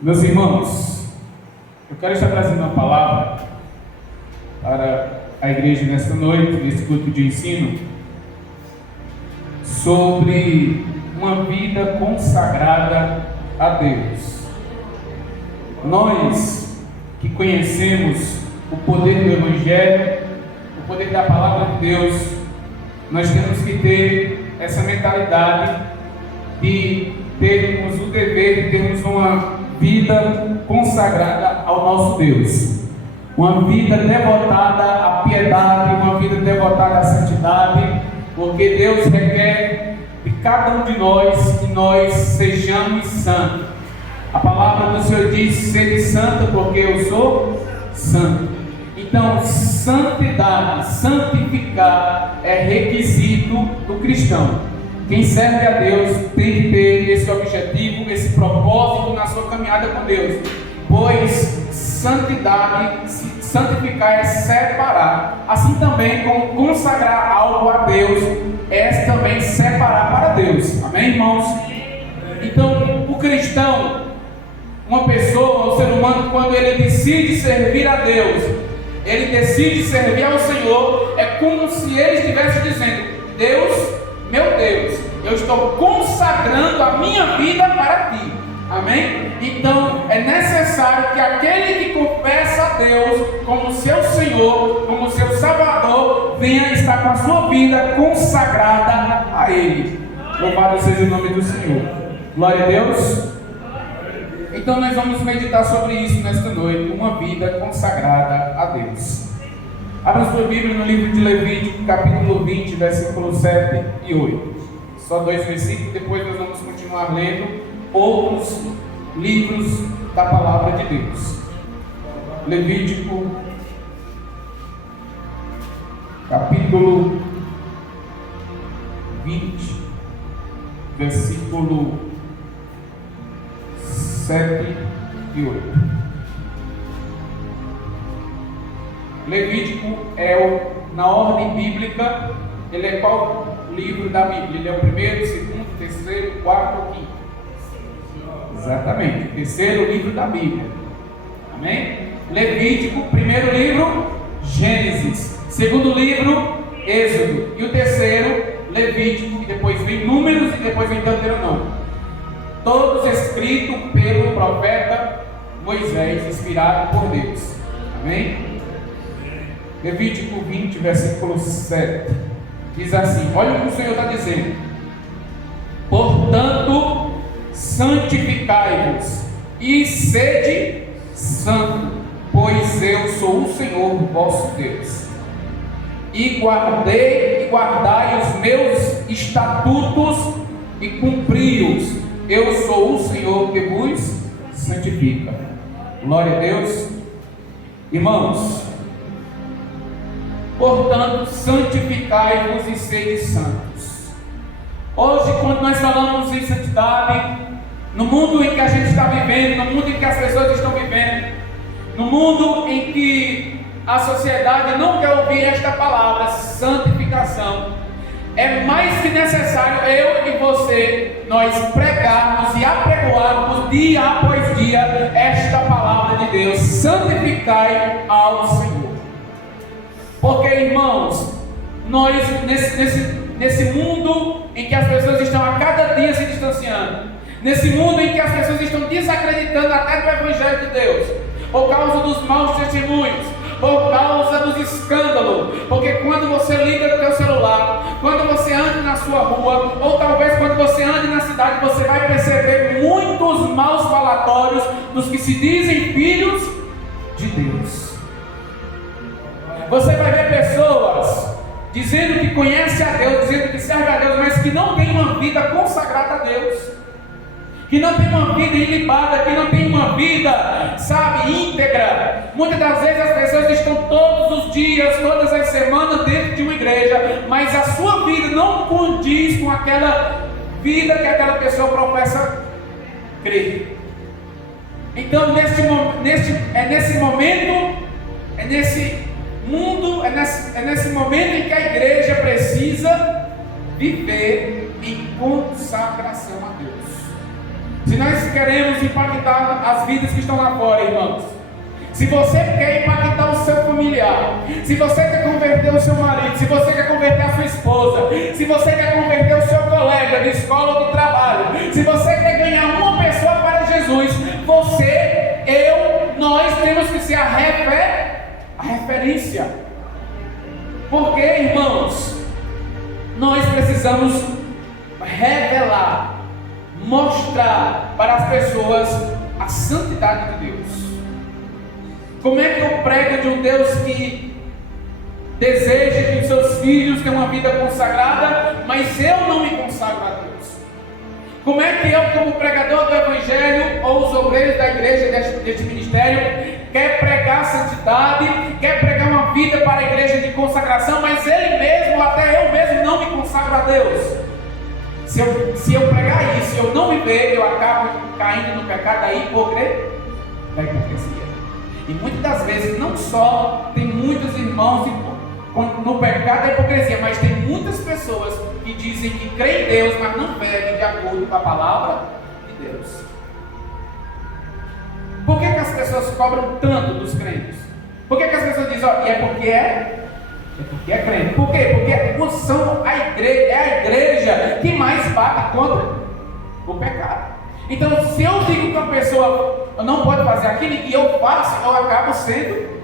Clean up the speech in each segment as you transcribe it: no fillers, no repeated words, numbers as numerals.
Meus irmãos, eu quero estar trazendo uma palavra para a igreja nesta noite, nesse culto de ensino, sobre uma vida consagrada a Deus. Nós que conhecemos o poder do Evangelho, o poder da palavra de Deus, nós temos que ter essa mentalidade de termos o dever de termos uma vida consagrada ao nosso Deus, uma vida devotada à piedade, uma vida devotada à santidade, porque Deus requer de cada um de nós que nós sejamos santos. A palavra do Senhor diz: sede santo, porque eu sou santo. Então, santidade, santificar é requisito do cristão. Quem serve a Deus tem que ter esse objetivo, esse propósito na sua caminhada com Deus, pois santidade, santificar é separar, assim também como consagrar algo a Deus é também separar para Deus. Amém, irmãos? Então, o cristão, uma pessoa, um ser humano, quando ele decide servir a Deus, ele decide servir ao Senhor, é como se ele estivesse dizendo: Deus, meu Deus, eu estou consagrando a minha vida para ti. Amém? Então é necessário que aquele que confessa a Deus como seu Senhor, como seu Salvador, venha estar com a sua vida consagrada a Ele. Louvado seja o nome do Senhor. Glória a Deus. Então nós vamos meditar sobre isso nesta noite, uma vida consagrada a Deus. Abra sua Bíblia no livro de Levítico, capítulo 20, versículos 7 e 8. Só 2 versículos, depois nós vamos continuar lendo outros livros da palavra de Deus. Levítico, capítulo 20, versículo 7 e 8. Levítico na ordem bíblica, ele é qual livro da Bíblia? Ele é o primeiro, segundo, terceiro, quarto ou quinto? Exatamente, terceiro livro da Bíblia. Amém? Levítico, primeiro livro, Gênesis. Segundo livro, Êxodo. E o terceiro, Levítico, e depois vem Números e depois vem Deuteronômio. Todos escritos pelo profeta Moisés, inspirado por Deus. Amém? Levítico 20, versículo 7, diz assim: olha o que o Senhor está dizendo: portanto, santificai-vos e sede santo, pois eu sou o Senhor vosso Deus. E guardai os meus estatutos e cumpri-os. Eu sou o Senhor que vos santifica. Glória a Deus. Irmãos, portanto, santificai-vos e sede santos. Hoje, quando nós falamos em santidade, no mundo em que a gente está vivendo, no mundo em que as pessoas estão vivendo, no mundo em que a sociedade não quer ouvir esta palavra, santificação, é mais que necessário eu e você, nós pregarmos e apregoarmos dia após dia esta palavra de Deus: santificai ao Senhor. Porque, irmãos, nós nesse mundo em que as pessoas estão a cada dia se distanciando, nesse mundo em que as pessoas estão desacreditando até do Evangelho de Deus, por causa dos maus testemunhos, por causa dos escândalos, porque quando você liga no teu celular, quando você anda na sua rua, ou talvez quando você ande na cidade, você vai perceber muitos maus falatórios dos que se dizem filhos de Deus. Você vai ver pessoas dizendo que conhece a Deus, dizendo que serve a Deus, mas que não tem uma vida consagrada a Deus, que não tem uma vida ilibada, que não tem uma vida, sabe, íntegra. Muitas das vezes as pessoas estão todos os dias, todas as semanas dentro de uma igreja, mas a sua vida não condiz com aquela vida que aquela pessoa professa crer. Então, nesse momento em que a igreja precisa viver em consagração a Deus. Se nós queremos impactar as vidas que estão lá fora, irmãos, se você quer impactar o seu familiar, se você quer converter o seu marido, se você quer converter a sua esposa, se você quer converter o seu colega de escola ou de trabalho, se você quer ganhar uma pessoa para Jesus, você, nós temos que ser a referência. Porque, irmãos, nós precisamos revelar, mostrar para as pessoas a santidade de Deus. Como é que eu prego de um Deus que deseja que os seus filhos tenham uma vida consagrada, mas eu não me consagro a Deus? Como é que eu, como pregador do Evangelho, ou os obreiros da igreja deste ministério, quer pregar santidade, quer pregar uma vida para a igreja de consagração, mas ele mesmo, até eu mesmo, não me consagro a Deus? Se eu pregar isso, se eu não viver, eu acabo caindo no pecado da hipocrisia. E muitas das vezes, não só tem muitos irmãos no pecado da hipocrisia, mas tem muitas pessoas que dizem que creem em Deus, mas não vivem de acordo com a palavra de Deus. Por que as pessoas cobram tanto dos crentes? Por que as pessoas dizem, é porque é crente? Por quê? Porque são é a igreja que mais bate contra o pecado. Então, se eu digo que uma pessoa não pode fazer aquilo e eu faço, eu acabo sendo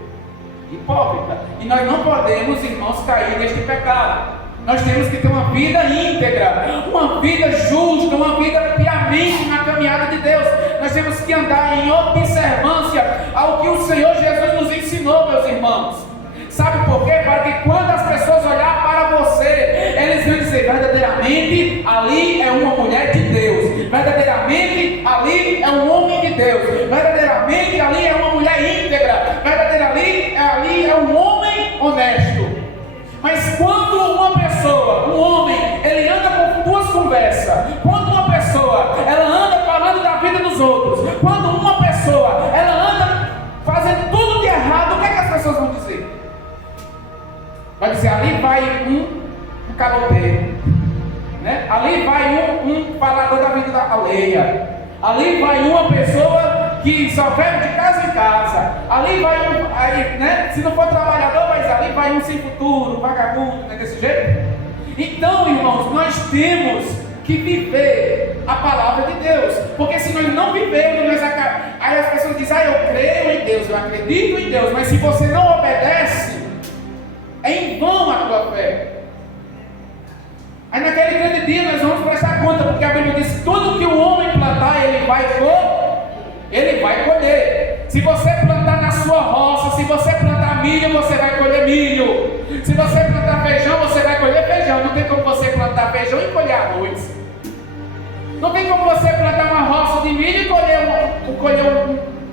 hipócrita. E nós não podemos, irmãos, cair neste pecado. Nós temos que ter uma vida íntegra, uma vida justa, uma vida piamente na caminhada de Deus. Nós temos que andar em observância ao que o Senhor Jesus nos ensinou, meus irmãos. Sabe por quê? Para que quando as pessoas olharem para você, eles vão dizer, verdadeiramente ali é uma mulher de Deus, verdadeiramente ali é um homem de Deus, verdadeiramente ali é uma mulher íntegra, verdadeiramente ali é um homem honesto. Mas quando uma pessoa, um homem, ele anda com duas conversas, quando uma pessoa, ela anda falando da vida dos outros, quando uma pessoa, ela anda fazendo tudo de errado, o que é que as pessoas vão dizer? Vai dizer, ali vai um caloteiro, né? Ali vai um falador da vida alheia, ali vai uma pessoa que só vive de casa em casa, ali vai aí, né? Se não for trabalhador, mas ali vai um sem futuro, vagabundo, né? Desse jeito. Então, irmãos, nós temos que viver a palavra de Deus, porque se nós não vivermos, aí as pessoas dizem, eu creio em Deus, eu acredito em Deus, mas se você não obedece, é em vão a tua fé. Aí naquele grande dia nós vamos prestar conta, porque a Bíblia diz, tudo que o homem plantar, ele vai colher. Se você plantar na sua roça, se você plantar milho, você vai colher milho. Se você plantar feijão, você vai colher feijão. Não tem como você plantar feijão e colher arroz. Não tem como você plantar uma roça de milho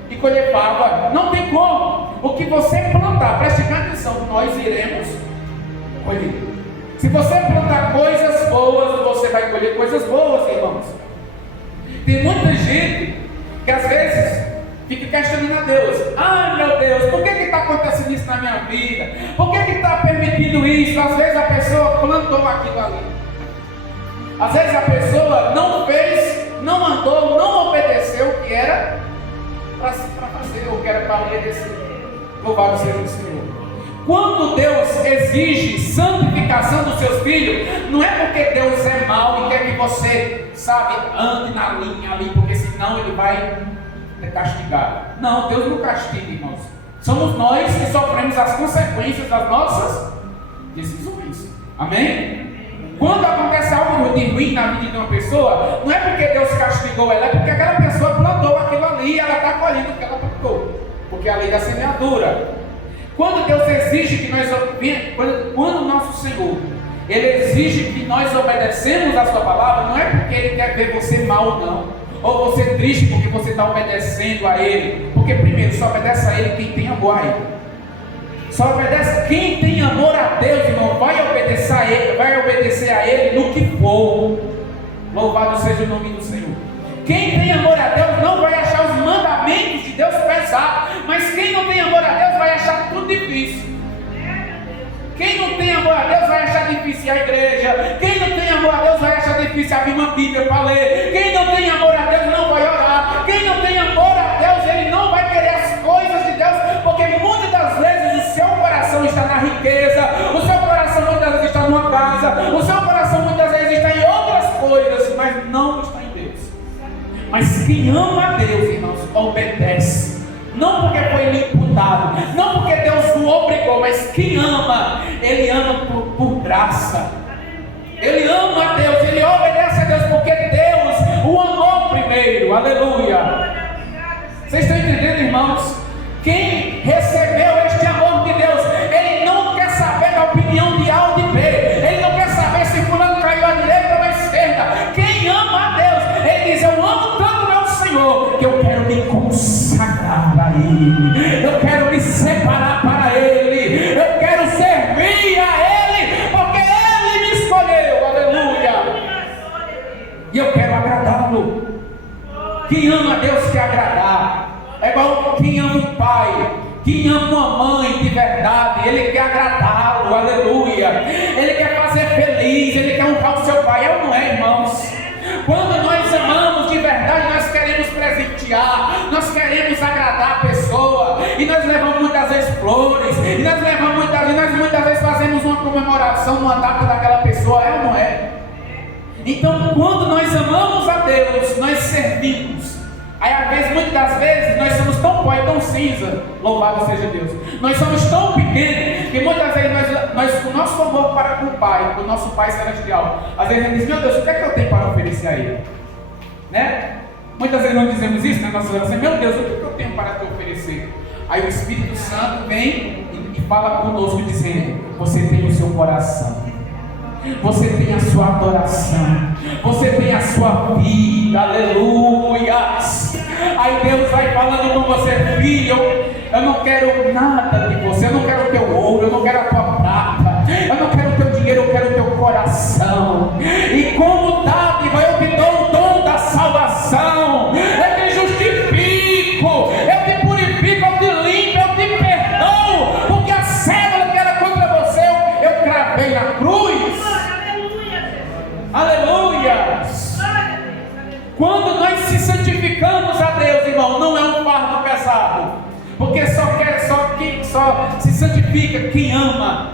e colher fava. Não tem como. O que você plantar, preste atenção, nós iremos colher. Se você plantar coisas boas, você vai colher coisas boas, irmãos. Tem muita gente que às vezes fica questionando a Deus. Ai meu Deus, por que está acontecendo isso na minha vida? Por que está permitindo isso? Às vezes a pessoa plantou aquilo ali. Às vezes a pessoa não fez, não andou, não obedeceu o que era para fazer, o que era para obedecer. Louvado seja o Senhor. Quando Deus exige santificação dos seus filhos, não é porque Deus é mau e quer que você, ande na linha ali, porque senão Ele vai castigar. Não, Deus não castiga, irmãos. Somos nós que sofremos as consequências das nossas decisões. Amém? Quando acontece algo de ruim na vida de uma pessoa, não é porque Deus castigou ela, é porque aquela pessoa plantou aquilo ali e ela está colhendo o que ela plantou. Porque é a lei da semeadura. Quando Deus exige que nós, quando o nosso Senhor, Ele exige que nós obedecemos a sua palavra, não é porque Ele quer ver você mal, não, ou você triste porque você está obedecendo a Ele, porque primeiro só obedece a Ele quem tem amor a Ele. Só obedece quem tem amor a Deus, irmão, vai obedecer a Ele no que for. Louvado seja o nome do Senhor. Quem tem amor a Deus não vai achar os mandamentos de Deus pesados, mas quem não tem amor a Deus vai achar tudo difícil. Quem não tem amor a Deus vai achar difícil a igreja. Quem não tem amor a Deus vai achar difícil abrir uma Bíblia para ler. Quem não tem amor a Deus não vai quem ama a Deus, irmãos, obedece. Não porque foi lhe imputado, não porque Deus o obrigou, mas quem ama, ele ama por graça. Ele ama a Deus, ele obedece a Deus porque Deus o amou primeiro. Aleluia. Vocês estão entendendo, irmãos? Quem recebeu este amor de Deus, ele não quer saber da opinião de A ou de B, ele não quer saber se fulano caiu à direita ou à esquerda. Quem ama a Deus, ele diz: eu amo tanto meu Senhor, que eu quero me consagrar a Ele, eu quero me separar para Ele, eu quero servir a Ele, porque Ele me escolheu. Aleluia. E eu quero agradá-lo. Quem ama a Deus quer agradar. É igual quem ama um pai, quem ama uma mãe de verdade, ele quer agradá-lo. Aleluia. Ele quer fazer feliz, ele quer honrar o seu pai. É ou não é, irmãos? Quando nós amamos de verdade, nós queremos presentear, nós queremos agradar a pessoa, e nós levamos muitas vezes flores, e nós muitas vezes fazemos uma comemoração numa data daquela pessoa. É ou não é? Então, quando nós amamos a Deus, nós servimos. Aí, às vezes, muitas das vezes, nós somos tão pó e tão cinza, louvado seja Deus. Nós somos tão pequenos, que muitas vezes nós o nosso amor para com o Pai, com o nosso Pai Celestial, às vezes a gente diz: meu Deus, o que é que eu tenho para oferecer a Ele? Né? Muitas vezes não dizemos isso, né? Nossa oração: meu Deus, o que é que eu tenho para te oferecer? Aí o Espírito Santo vem e fala conosco, dizendo: você tem o seu coração, você tem a sua adoração, você tem a sua vida. Aleluia. Aí Deus vai falando com você: filho, eu não quero nada de você, eu não quero o teu ouro, eu não quero a tua prata, eu não quero o teu dinheiro, eu quero o teu coração. E como dádiva eu te dou o dom da salvação, eu te justifico, eu te purifico, eu te limpo, eu te perdoo, porque a célula que era contra você eu cravei na cruz. Aleluia. Quando nós se santificamos a Deus, irmão, não é um fardo pesado, porque só se santifica quem ama,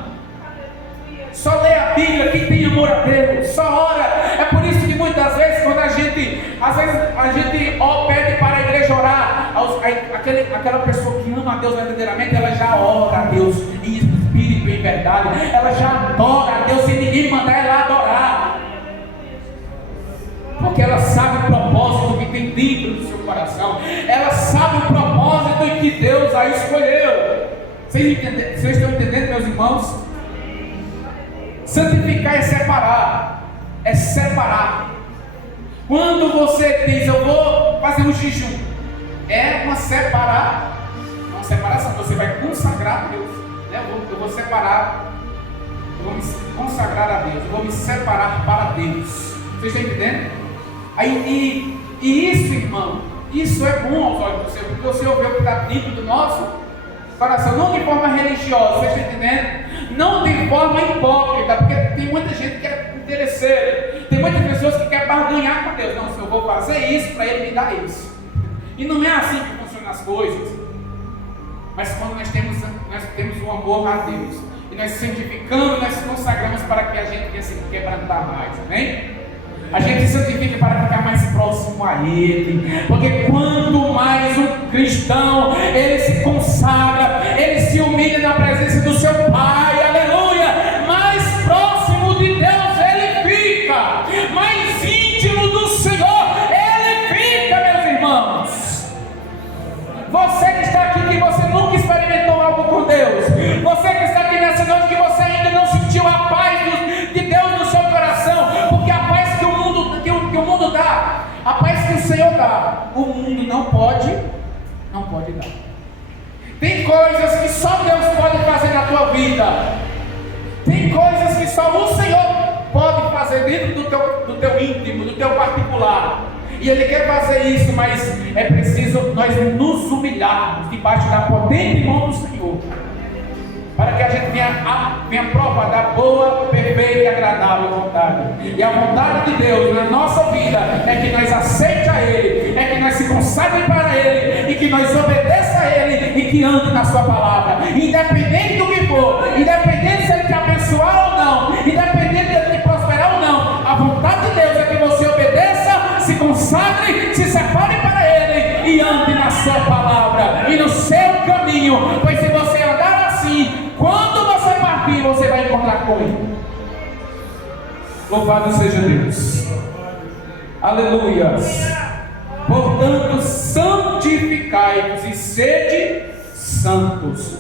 só lê a Bíblia quem tem amor a Deus, só ora. É por isso que muitas vezes, quando a gente pede para a igreja orar, aquela pessoa que ama a Deus verdadeiramente, ela já ora a Deus em espírito e em verdade, ela já adora a Deus sem ninguém mandar ela adorar, porque ela sabe o propósito que tem dentro do seu coração, ela sabe o propósito em que Deus a escolheu. Vocês estão entendendo, meus irmãos? Santificar é separar, é separar. Quando você diz: eu vou fazer um jejum, é uma separação, você vai consagrar a Deus, né? Eu vou separar, eu vou me consagrar a Deus, eu vou me separar para Deus. Vocês estão entendendo? Aí, e isso, irmão, isso é bom aos olhos do Senhor, porque o Senhor vê o que está dentro do nosso coração, não de forma religiosa, vocês estão entendendo? Não de forma hipócrita, porque tem muita gente que é interesseira, tem muitas pessoas que querem barganhar com Deus. Não, Senhor, eu vou fazer isso para Ele me dar isso. E não é assim que funcionam as coisas. Mas quando nós temos um amor a Deus, e nós santificamos, nós consagramos para que a gente venha se quebrantar mais, amém? A gente se santifica para ficar mais próximo a Ele, porque quanto mais um cristão ele se consagra, ele se humilha na presença do seu Pai, aleluia, mais próximo de Deus ele fica, mais íntimo do Senhor ele fica, meus irmãos. Você que está aqui, que você nunca experimentou algo com Deus, você que está aqui nessa noite, que você ainda não sentiu a paz de Deus no seu coração, porque a paz que o mundo dá, a paz que o Senhor dá, o mundo não pode dar. Tem coisas que só Deus pode fazer na tua vida, tem coisas que só o Senhor pode fazer dentro do teu íntimo, do teu particular, e Ele quer fazer isso, mas é preciso nós nos humilharmos debaixo da potente mão do Senhor, para que a gente venha provar da boa, perfeita e agradável vontade. E a vontade de Deus na nossa vida é que nós aceite a Ele, é que nós se consagre para Ele, e que nós obedeça a Ele, e que ande na sua palavra, independente do que for, independente se Ele te abençoar ou não, independente de Ele te prosperar ou não. A vontade de Deus é que você obedeça, se consagre, se separe para sua palavra e no seu caminho, pois se você andar assim, quando você partir, você vai encontrar com Ele. Louvado seja Deus. Aleluia. Portanto, santificai-vos e sede santos,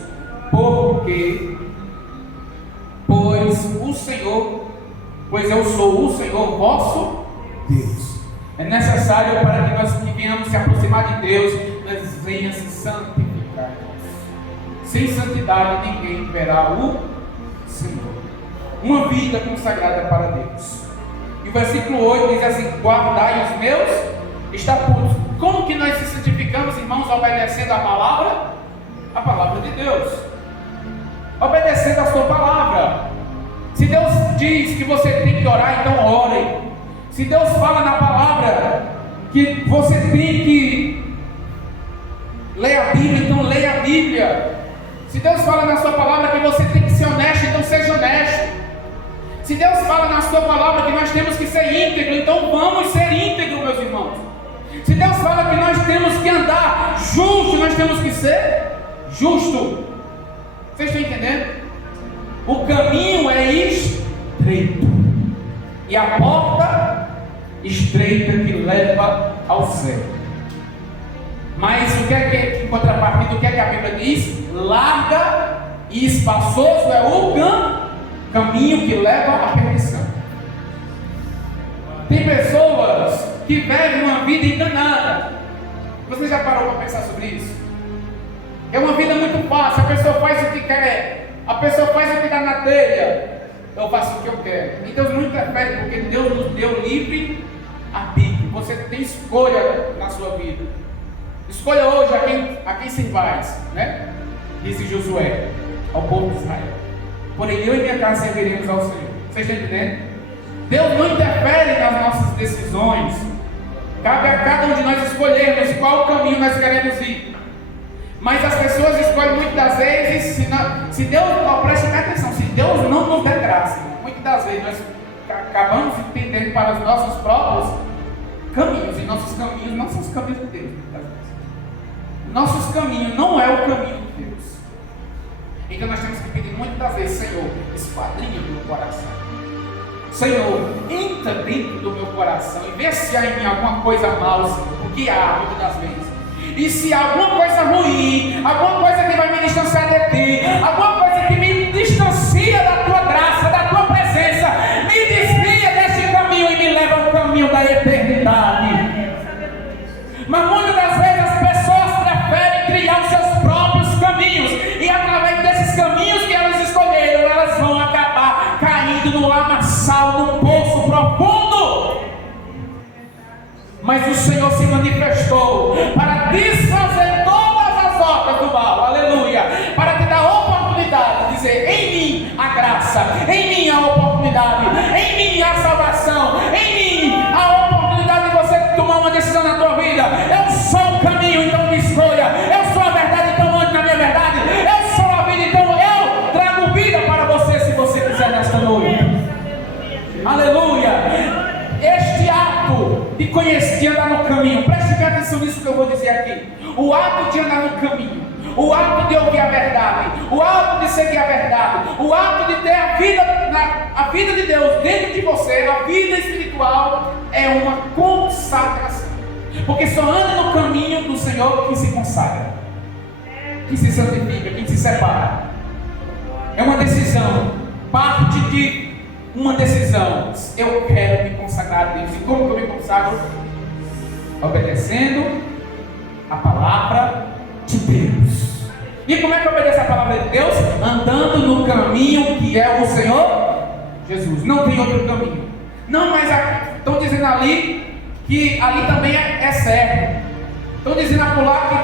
pois eu sou o Senhor vosso Deus. É necessário para que nós que venhamos se aproximar de Deus, nós venhamos se santificar. Sem santidade ninguém verá o Senhor. Uma vida consagrada para Deus. E o versículo 8 diz assim: guardai os meus estatutos. Como que nós se santificamos, irmãos, obedecendo a palavra? A palavra de Deus. Obedecendo a sua palavra. Se Deus diz que você tem que orar, então ore. Se Deus fala na palavra que você tem que ler a Bíblia, então leia a Bíblia. Se Deus fala na sua palavra que você tem que ser honesto, então seja honesto. Se Deus fala na sua palavra que nós temos que ser íntegro, então vamos ser íntegros, meus irmãos. Se Deus fala que nós temos que andar justo, nós temos que ser justo. Vocês estão entendendo? O caminho é estreito e a porta estreita que leva ao céu. Mas o que é que, em contrapartida, o que é que a Bíblia diz? Larga e espaçoso é o caminho que leva à perdição. Tem pessoas que vivem uma vida enganada. Você já parou para pensar sobre isso? É uma vida muito fácil. A pessoa faz o que quer. A pessoa faz o que dá na telha. Eu faço o que eu quero. E Deus não interfere, porque Deus nos deu livre arbítrio. Você tem escolha na sua vida. Escolha hoje a quem servais, né? Disse Josué ao povo de Israel. Porém eu e minha casa serviremos ao Senhor. Vocês estão entendendo? Deus não interfere nas nossas decisões. Cabe a cada um de nós escolhermos qual caminho nós queremos ir. Mas as pessoas escolhem muitas das vezes, se Deus, preste atenção, se Deus não nos der graça, muitas das vezes nós acabamos entendendo para os nossos próprios caminhos, e nossos caminhos não são os caminhos de Deus, muitas vezes. Nossos caminhos não é o caminho de Deus. Então nós temos que pedir muitas das vezes: Senhor, esquadrinha o meu coração. Senhor, entra dentro do meu coração e vê se há em mim alguma coisa mal, Senhor, porque há muitas das vezes. E se há alguma coisa ruim, alguma coisa que vai me distanciar de Ti, alguma coisa que me distancia da Tua graça, da Tua presença, me desvia desse caminho e me leva ao caminho da eternidade. Mas muitas das vezes as pessoas preferem criar os seus próprios caminhos, e através desses caminhos que elas escolheram, elas vão acabar caindo no lamaçal, num poço profundo. Mas o Senhor se manifestou para desfazer todas as obras do mal, aleluia, para te dar a oportunidade de dizer: em mim a graça, em mim a oportunidade, em mim a salvação, em mim a oportunidade de você tomar uma decisão na tua vida. Eu sou o caminho, então me escolha. Eu sou a verdade, então ande na minha verdade. Eu sou a vida, então eu trago vida para você, se você quiser, nesta noite. Aleluia. Este ato de conhecer, de andar no caminho, preste atenção nisso que eu vou dizer aqui. O ato de andar no caminho, o ato de ouvir a verdade, o ato de seguir a verdade, o ato de ter a vida de Deus dentro de você, a vida espiritual, é uma consagração. Porque só anda no caminho do Senhor quem se consagra, quem se santifica, quem se separa. É uma decisão, parte de uma decisão. Eu quero me consagrar a Deus. E como que eu me consagro? Obedecendo a palavra de Deus. E como é que eu obedeço a palavra de Deus? Andando no caminho que é o Senhor Jesus. Não tem outro caminho. Não, mas estão dizendo ali que ali também é certo. Estão dizendo acolá que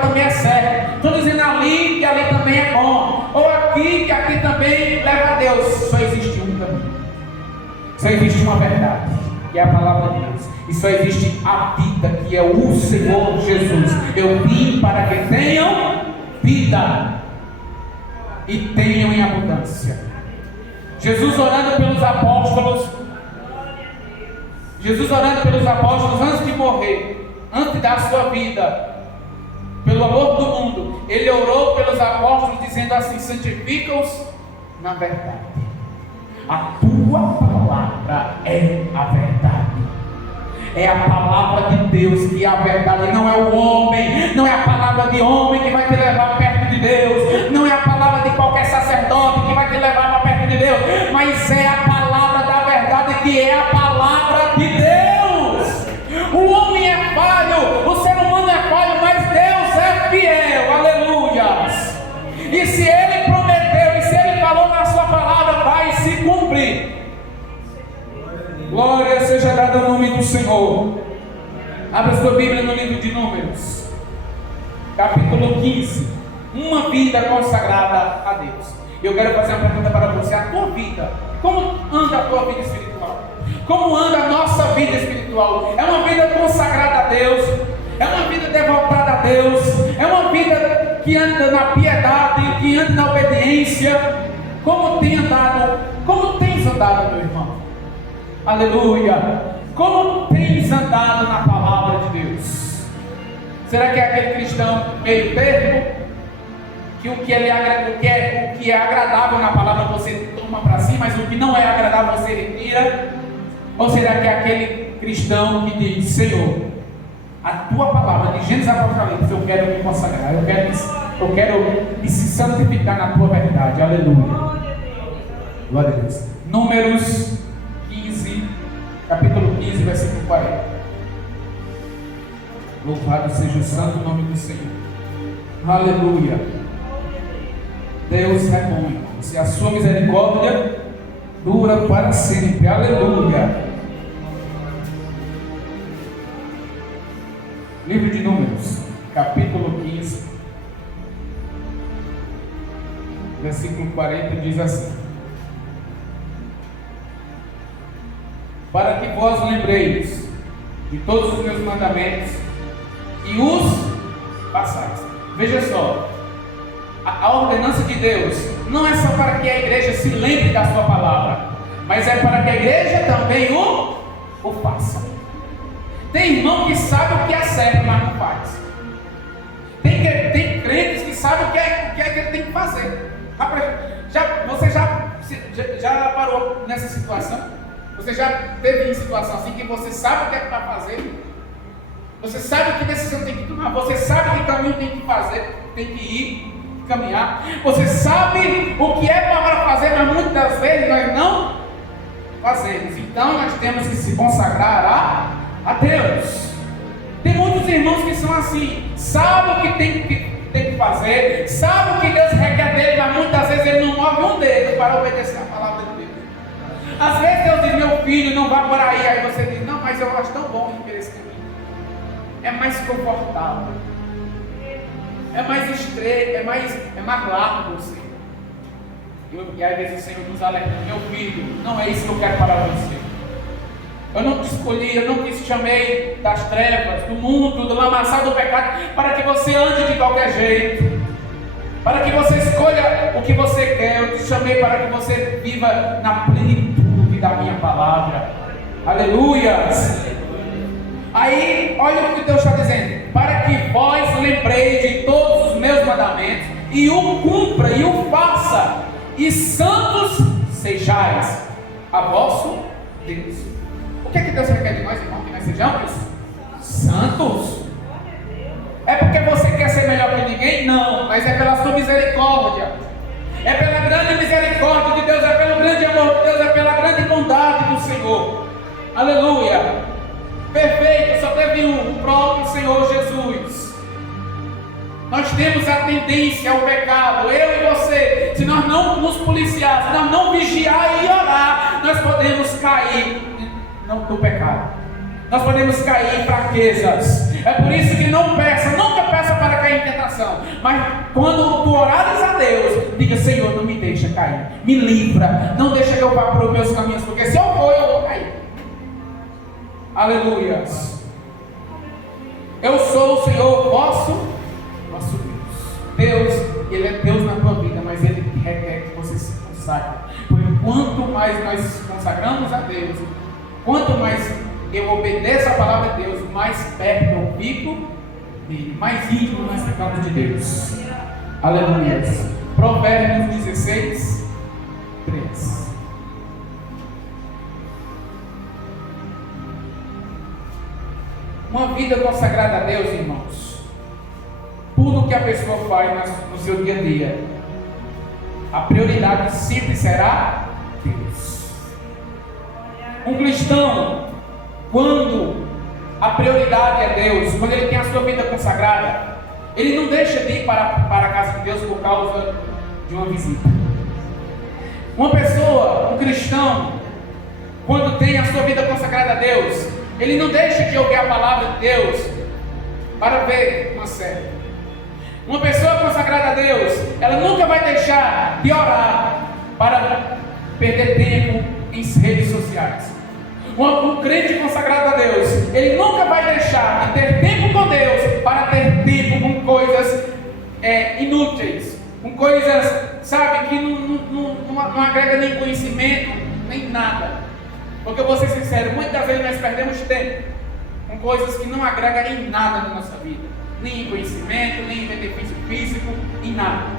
também é certo. Estão dizendo ali que ali também é bom. Ou aqui que aqui também leva a Deus. Só existe um caminho. Só existe uma verdade, que é a palavra de Deus. E só existe a vida, que é o Senhor Jesus. Eu vim para que tenham vida e tenham em abundância. Jesus orando pelos apóstolos antes de morrer, antes de dar a sua vida, pelo amor do mundo, ele orou pelos apóstolos dizendo assim: santifica-os na verdade. A tua palavra é a verdade. É a palavra de Deus que é a verdade, não é o homem, não é a palavra de homem que vai te levar perto de Deus, não é a palavra de qualquer sacerdote que vai te levar para perto de Deus, mas é a palavra da verdade que é a palavra de Deus. O homem é falho, o ser humano é falho, mas Deus é fiel, aleluia. E se Ele prometeu, e se Ele falou na sua palavra, vai se cumprir. Glória seja dada ao nome do Senhor. Abra sua Bíblia no livro de Números, capítulo 15. Uma vida consagrada a Deus. Eu quero fazer uma pergunta para você: a tua vida, como anda a tua vida espiritual? Como anda a nossa vida espiritual? É uma vida consagrada a Deus? É uma vida devotada a Deus? É uma vida que anda na piedade, que anda na obediência? Como tem andado? Como tens andado, meu irmão? Aleluia! Como tens andado na palavra de Deus? Será que é aquele cristão meio termo? Que o que é agradável na palavra você toma para si, mas o que não é agradável você retira? Ou será que é aquele cristão que diz: Senhor, a tua palavra, de Gênesis Apocalipse, eu quero me consagrar, eu quero me santificar na tua verdade? Aleluia! Glória a Deus. Números 15, capítulo 15, versículo 40. Louvado seja o santo nome do Senhor. Aleluia. Deus é bom, irmãos, e a sua misericórdia dura para sempre. Aleluia. Livro de Números, capítulo 15, versículo 40, diz assim: para que vós lembreis de todos os meus mandamentos e os façais. Veja só, a ordenança de Deus não é só para que a igreja se lembre da sua palavra, mas é para que a igreja também o faça. Tem irmão que sabe o que é certo, mas não faz. Tem crentes que sabem o que é que ele tem que fazer. Você já parou nessa situação? Você já teve em situação assim que você sabe o que é para fazer? Você sabe que decisão tem que tomar, você sabe que caminho tem que fazer, tem que ir, caminhar. Você sabe o que é para fazer, mas muitas vezes nós não fazemos. Então nós temos que se consagrar a Deus. Tem muitos irmãos que são assim, sabe o que tem que fazer, sabe o que Deus requer dele, mas muitas vezes ele não move um dedo para obedecer a palavra de Deus. Às vezes Deus diz: meu filho, não vá por aí. Aí você diz: não, mas eu acho tão bom ir por esse caminho. É mais confortável, é mais estreito, é mais largo, assim. E às vezes o Senhor nos alerta: meu filho, não é isso que eu quero para você. Eu não te escolhi, eu não te chamei das trevas, do mundo, do lamaçal do pecado, para que você ande de qualquer jeito, para que você escolha o que você quer. Eu te chamei para que você viva na plenitude da minha palavra. Aleluia! Aí, olha o que Deus está dizendo: para que vós lembreis de todos os meus mandamentos, e o cumpra, e o faça, e santos sejais a vosso Deus. O que é que Deus requer de nós, irmão? Que nós sejamos santos? É porque você quer ser melhor que ninguém? Não, mas é pela sua misericórdia, é pela grande misericórdia de Deus, é pelo grande amor de Deus, é pela grande bondade do Senhor. Aleluia! Perfeito, só teve um, o próprio Senhor Jesus. Nós temos a tendência ao pecado, eu e você. Se nós não nos policiarmos, se nós não vigiar e orar, nós podemos cair no pecado. Nós podemos cair em fraquezas. É por isso que não peça, nunca peça para cair em tentação. Mas quando tu orares a Deus, diga: Senhor, não me deixa cair, me livra, não deixa que eu vá para os meus caminhos, porque se eu for, eu vou cair. Aleluia. Eu sou o Senhor vosso Deus. Deus, Ele é Deus na tua vida, mas Ele requer que você se consagre. Porque quanto mais nós consagramos a Deus, quanto mais eu obedeço a palavra de Deus, mais perto eu fico mais íntimo nós ficamos de Deus. Aleluia. Provérbios 16, 3. Uma vida consagrada a Deus, irmãos. Tudo que a pessoa faz no seu dia a dia, a prioridade sempre será Deus. Um cristão, quando a prioridade é Deus, quando ele tem a sua vida consagrada, ele não deixa de ir para a casa de Deus por causa de uma visita. Uma pessoa, um cristão, quando tem a sua vida consagrada a Deus, ele não deixa de ouvir a palavra de Deus para ver uma série. Uma pessoa consagrada a Deus, ela nunca vai deixar de orar para perder tempo em redes sociais. Um crente consagrado a Deus, ele nunca vai deixar de ter tempo com Deus para ter tempo com coisas inúteis, com coisas, sabe, que não agrega nem conhecimento, nem nada. Porque eu vou ser sincero, muitas vezes nós perdemos tempo com coisas que não agregam em nada na nossa vida, nem em conhecimento, nem em benefício físico, em nada.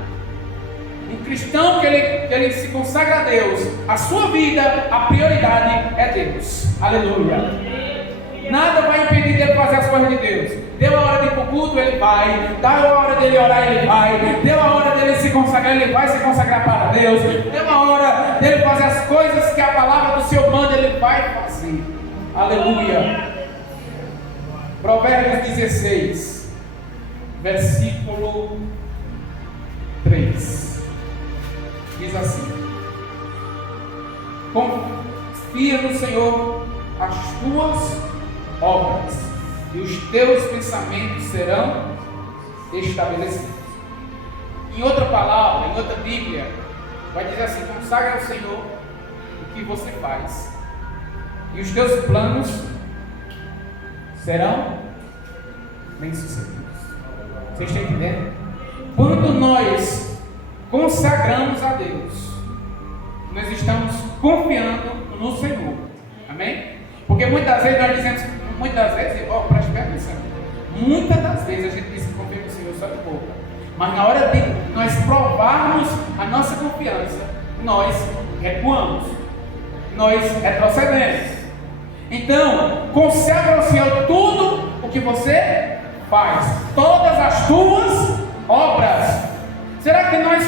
Um cristão que ele se consagra a Deus, a sua vida, a prioridade é Deus. Aleluia. Nada vai impedir dele fazer as coisas de Deus. Deu a hora de ir para o culto, ele vai. Deu a hora dele orar, ele vai. Deu a hora dele se consagrar, ele vai se consagrar para Deus. Deu a hora dele fazer as coisas que a palavra do Senhor manda, ele vai fazer. Aleluia. Provérbios 16, versículo 3. Diz assim: confia no Senhor as tuas obras, e os teus pensamentos serão estabelecidos. Em outra palavra, em outra Bíblia, vai dizer assim: consagra ao Senhor o que você faz, e os teus planos serão bem-sucedidos. Vocês estão entendendo? Quando nós consagramos a Deus, nós estamos confiando no Senhor. Amém? Porque muitas vezes nós dizemos, preste bem atenção, muitas das vezes a gente diz que confia no Senhor só de boca, mas na hora de nós provarmos a nossa confiança, nós recuamos, nós retrocedemos. Então, consagra ao Senhor tudo o que você faz, todas as tuas obras. Será que nós,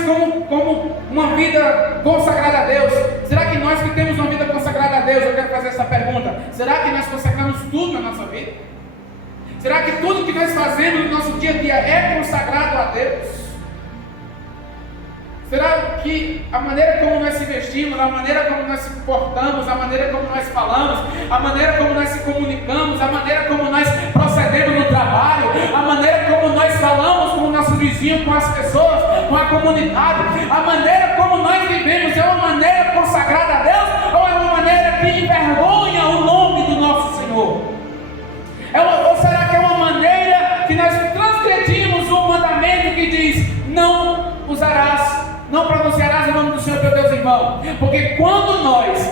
como uma vida consagrada a Deus, será que nós que temos uma vida consagrada a Deus, eu quero fazer essa pergunta, será que nós consagramos tudo na nossa vida? Será que tudo que nós fazemos no nosso dia a dia é consagrado a Deus? Será que a maneira como nós se vestimos, a maneira como nós se comportamos, a maneira como nós falamos, a maneira como nós se comunicamos, a maneira como nós procedemos no trabalho, a maneira como nós falamos com o nosso vizinho, com as pessoas, com a comunidade, a maneira como nós vivemos é uma maneira consagrada a Deus ou é uma maneira que envergonha o nome do nosso Senhor? Ou será que é uma maneira que nós transgredimos o mandamento que diz: não usarás, não pronunciarás o nome do Senhor teu Deus em vão? Porque quando nós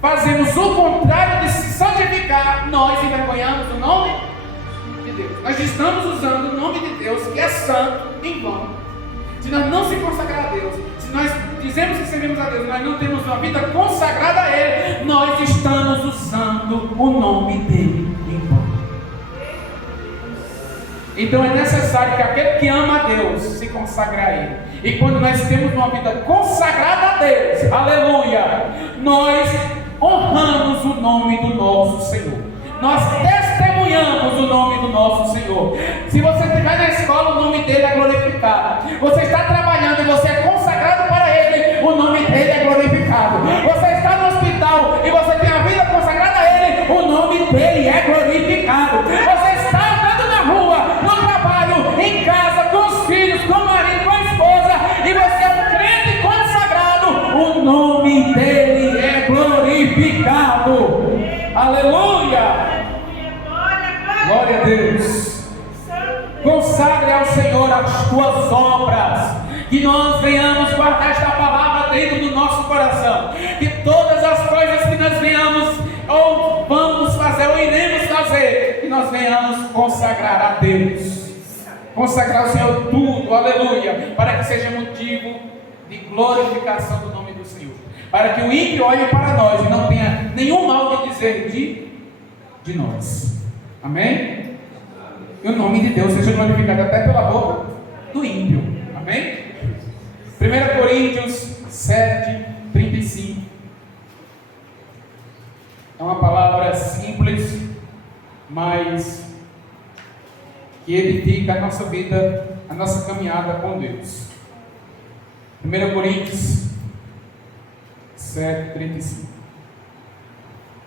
fazemos o contrário de se santificar, nós envergonhamos o nome de Deus. Nós estamos usando o nome de Deus, que é santo, em vão. Se nós não se consagrar a Deus, se nós dizemos que servimos a Deus, nós não temos uma vida consagrada a Ele, nós estamos usando o nome dEle em vão. Então é necessário que aquele que ama a Deus se consagre a Ele. E quando nós temos uma vida consagrada a Deus, aleluia, nós honramos o nome do nosso Senhor. Nós testemunhamos o nome do nosso Senhor. Se você estiver na escola, o nome dele é glorificado. Você está trabalhando e você é consagrado para Ele, o nome dele é glorificado. Você está no hospital e você tem a vida consagrada a Ele, o nome dele é glorificado. Você está andando na rua, no trabalho, em casa, com os filhos, com o marido, com a esposa, e você é um crente consagrado, o nome dele é glorificado. Aleluia! Glória a Deus. Consagre ao Senhor as tuas obras, que nós venhamos guardar esta palavra dentro do nosso coração, que todas as coisas que nós venhamos ou vamos fazer ou iremos fazer, que nós venhamos consagrar a Deus, consagrar ao Senhor tudo, aleluia, para que seja motivo de glorificação do nome do Senhor, para que o ímpio olhe para nós e não tenha nenhum mal de dizer de nós, amém? E o nome de Deus seja glorificado até pela boca do ímpio, amém? 1 Coríntios 7, 35. É uma palavra simples, mas que edifica a nossa vida, a nossa caminhada com Deus. 1 Coríntios 7, 35.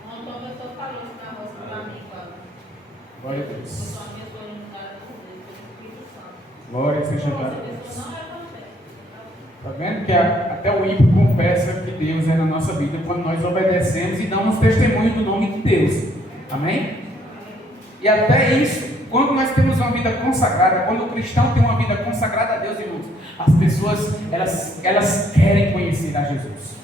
Uma pessoa falou isso na roça para mim, Paulo. Glória a Deus. Eu sou uma pessoa orientada por Deus, pelo Espírito Santo. Glória seja Essa dada a Deus. pessoa não é evangélica. Está vendo que até o ímpio confessa que Deus é na nossa vida quando nós obedecemos e damos testemunho do nome de Deus. Amém? E até isso, quando nós temos uma vida consagrada, quando o cristão tem uma vida consagrada a Deus, irmãos, as pessoas, elas querem conhecer a Jesus.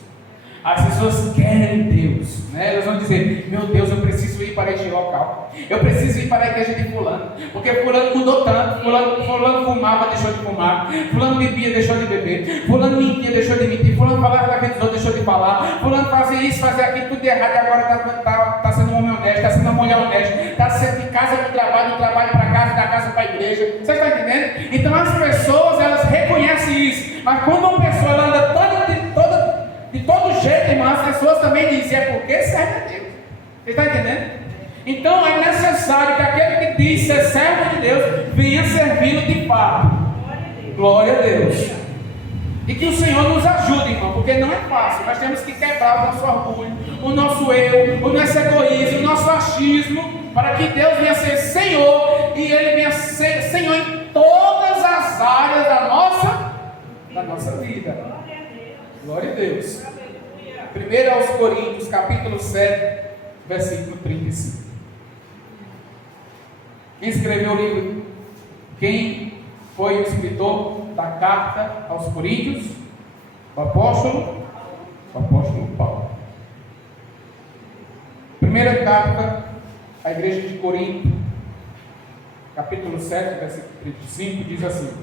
As pessoas querem Deus, né? Elas vão dizer, meu Deus, eu preciso ir para este local, eu preciso ir para a igreja de fulano, porque fulano mudou tanto, fulano fumava, deixou de fumar, fulano bebia, deixou de beber, fulano mentia, deixou de mentir, fulano falava da vida dos outros, deixou de falar, fulano fazia isso, fazia aquilo, tudo de errado, e agora está sendo um homem honesto, está sendo uma mulher honesta, está sendo de casa para o trabalho, do trabalho para casa, da casa para a igreja. Você está entendendo? Então as pessoas, elas reconhecem isso, mas quando uma pessoa ela anda de todo jeito, irmão, as pessoas também dizem, é porque serve a Deus. Você está entendendo? Então é necessário que aquele que diz ser servo de Deus venha servi-lo de fato. Glória a Deus. E que o Senhor nos ajude, irmão, porque não é fácil. Nós temos que quebrar o nosso orgulho, o nosso eu, o nosso egoísmo, o nosso achismo, para que Deus venha ser Senhor e Ele venha ser Senhor em todas as áreas da nossa vida. Glória a Deus. 1 aos Coríntios, capítulo 7, versículo 35. Quem escreveu o livro? Quem foi o escritor da carta aos Coríntios? O apóstolo Paulo. Primeira carta à igreja de Corinto, capítulo 7, versículo 35, diz assim: